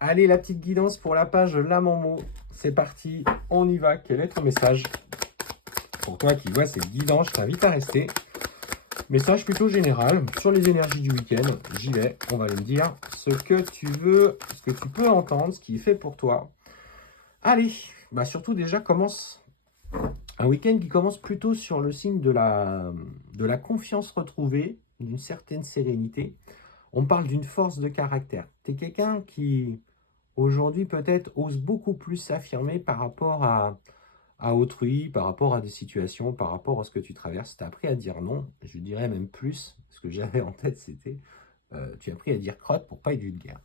Allez, la petite guidance pour la page L'âme en mots. C'est parti, on y va. Quel est ton message? Pour toi qui vois cette guidance, je t'invite à rester. Message plutôt général sur les énergies du week-end. J'y vais, on va me dire ce que tu veux, ce que tu peux entendre, ce qui est fait pour toi. Allez, bah surtout déjà commence un week-end qui commence plutôt sur le signe de la confiance retrouvée, d'une certaine sérénité. On parle d'une force de caractère. Tu es quelqu'un qui, aujourd'hui, peut-être, ose beaucoup plus s'affirmer par rapport à autrui, par rapport à des situations, par rapport à ce que tu traverses. Tu as appris à dire non, je dirais même plus. Ce que j'avais en tête, c'était tu as appris à dire crotte pour pas être vulgaire.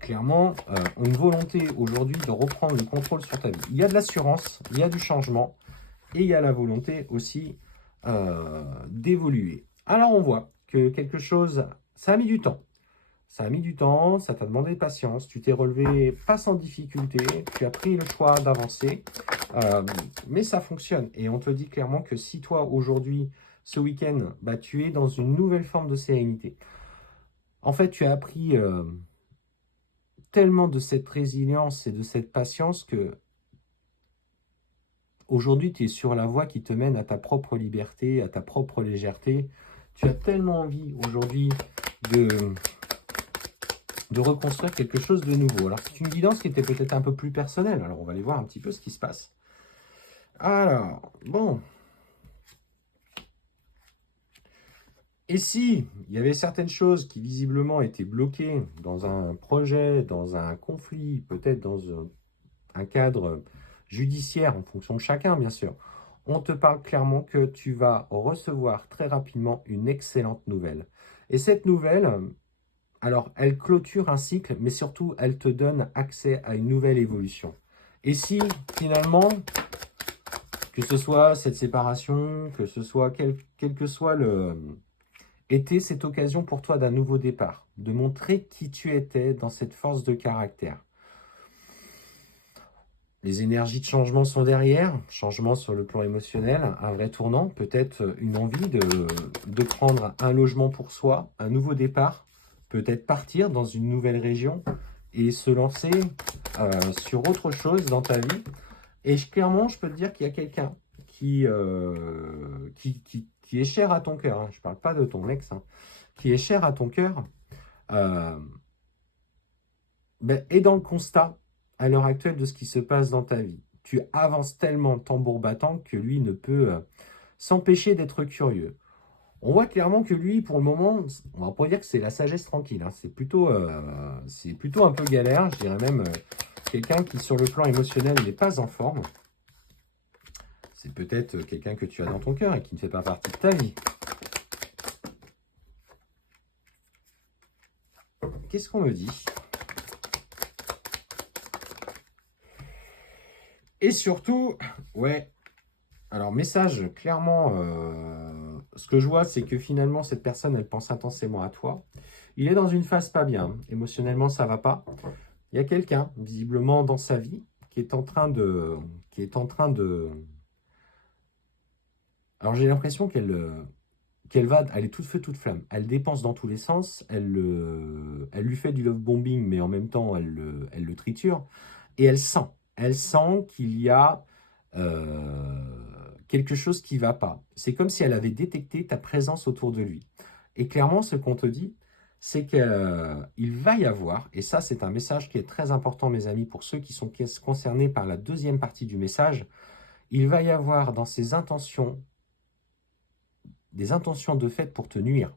Clairement, une volonté aujourd'hui de reprendre le contrôle sur ta vie. Il y a de l'assurance, il y a du changement et il y a la volonté aussi d'évoluer. Alors on voit que quelque chose, ça a mis du temps. Ça a mis du temps, ça t'a demandé patience, tu t'es relevé pas sans difficulté, tu as pris le choix d'avancer, mais ça fonctionne. Et on te dit clairement que si toi, aujourd'hui, ce week-end, bah, tu es dans une nouvelle forme de sérénité. En fait, tu as appris tellement de cette résilience et de cette patience que aujourd'hui, tu es sur la voie qui te mène à ta propre liberté, à ta propre légèreté. Tu as tellement envie aujourd'hui de reconstruire quelque chose de nouveau. Alors, c'est une guidance qui était peut-être un peu plus personnelle. Alors, on va aller voir un petit peu ce qui se passe. Alors, bon. Et si il y avait certaines choses qui visiblement étaient bloquées dans un projet, dans un conflit, peut-être dans un cadre judiciaire, en fonction de chacun, bien sûr, on te parle clairement que tu vas recevoir très rapidement une excellente nouvelle. Et cette nouvelle, alors, elle clôture un cycle, mais surtout, elle te donne accès à une nouvelle évolution. Et si, finalement, que ce soit cette séparation, que ce soit quel que soit était cette occasion pour toi d'un nouveau départ, de montrer qui tu étais dans cette force de caractère. Les énergies de changement sont derrière, changement sur le plan émotionnel, un vrai tournant, peut-être une envie de prendre un logement pour soi, un nouveau départ, peut-être partir dans une nouvelle région et se lancer sur autre chose dans ta vie. Et clairement, je peux te dire qu'il y a quelqu'un qui est cher à ton cœur, hein. Je ne parle pas de ton ex, hein, qui est cher à ton cœur, est dans le constat à l'heure actuelle de ce qui se passe dans ta vie. Tu avances tellement tambour battant que lui ne peut s'empêcher d'être curieux. On voit clairement que lui, pour le moment, on va pas dire que c'est la sagesse tranquille, hein. C'est plutôt un peu galère, je dirais même quelqu'un qui, sur le plan émotionnel, n'est pas en forme. C'est peut-être quelqu'un que tu as dans ton cœur et qui ne fait pas partie de ta vie. Qu'est-ce qu'on me dit? Et surtout, ouais, alors message, clairement, ce que je vois, c'est que finalement, cette personne, elle pense intensément à toi. Il est dans une phase pas bien, émotionnellement, ça va pas. Il y a quelqu'un, visiblement, dans sa vie, qui est en train de... Alors j'ai l'impression qu'elle est toute feu, toute flamme. Elle dépense dans tous les sens, elle lui fait du love bombing, mais en même temps, elle le triture. Et elle sent qu'il y a quelque chose qui ne va pas. C'est comme si elle avait détecté ta présence autour de lui. Et clairement, ce qu'on te dit, c'est qu'il va y avoir, et ça c'est un message qui est très important mes amis, pour ceux qui sont concernés par la deuxième partie du message, il va y avoir dans ses intentions, des intentions de fait pour te nuire.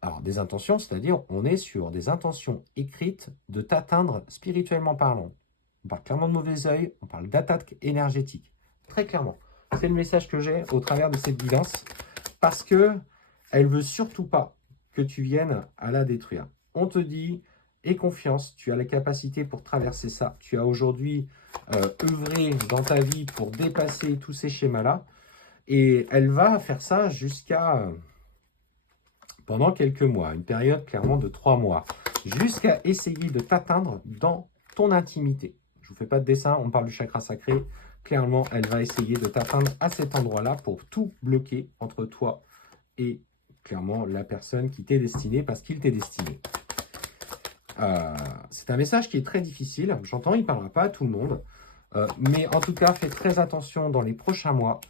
Alors des intentions, c'est-à-dire on est sur des intentions écrites de t'atteindre spirituellement parlant. On parle clairement de mauvais œil, on parle d'attaque énergétique. Très clairement. C'est le message que j'ai au travers de cette guidance, parce que elle veut surtout pas que tu viennes à la détruire. On te dit, aie confiance, tu as la capacité pour traverser ça. Tu as aujourd'hui œuvré dans ta vie pour dépasser tous ces schémas-là. Et elle va faire ça jusqu'à pendant quelques mois, une période clairement de 3 mois, jusqu'à essayer de t'atteindre dans ton intimité. Je ne vous fais pas de dessin, on parle du chakra sacré. Clairement, elle va essayer de t'atteindre à cet endroit-là pour tout bloquer entre toi et clairement la personne qui t'est destinée, parce qu'il t'est destiné. C'est un message qui est très difficile. J'entends, il ne parlera pas à tout le monde. Mais en tout cas, fais très attention dans les prochains mois.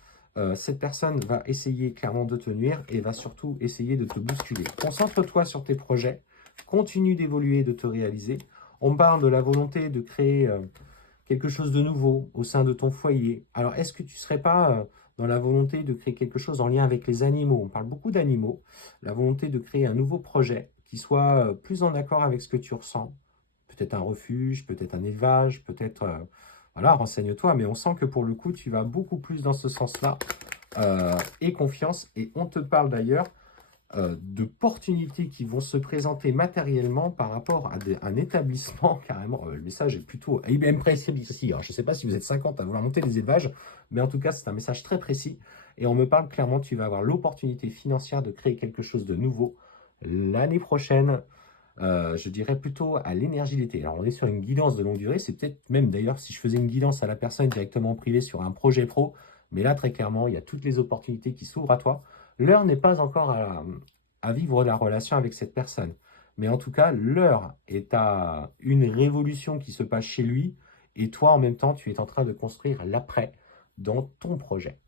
Cette personne va essayer clairement de te nuire et va surtout essayer de te bousculer. Concentre-toi sur tes projets. Continue d'évoluer, de te réaliser. On parle de la volonté de créer quelque chose de nouveau au sein de ton foyer. Alors, est-ce que tu ne serais pas dans la volonté de créer quelque chose en lien avec les animaux? On parle beaucoup d'animaux. La volonté de créer un nouveau projet qui soit plus en accord avec ce que tu ressens. Peut-être un refuge, peut-être un élevage, peut-être... voilà, renseigne-toi. Mais on sent que pour le coup, tu vas beaucoup plus dans ce sens-là. Et confiance. Et on te parle d'ailleurs d'opportunités qui vont se présenter matériellement par rapport à un établissement carrément. Le message est plutôt même précis ici. Alors, je ne sais pas si vous êtes 50 à vouloir monter des élevages, mais en tout cas, c'est un message très précis. Et on me parle clairement, tu vas avoir l'opportunité financière de créer quelque chose de nouveau l'année prochaine. Je dirais plutôt à l'énergie d'été. Alors, on est sur une guidance de longue durée. C'est peut-être même d'ailleurs si je faisais une guidance à la personne directement en privé sur un projet pro. Mais là, très clairement, il y a toutes les opportunités qui s'ouvrent à toi. L'heure n'est pas encore à vivre la relation avec cette personne. Mais en tout cas, l'heure est à une révolution qui se passe chez lui. Et toi, en même temps, tu es en train de construire l'après dans ton projet.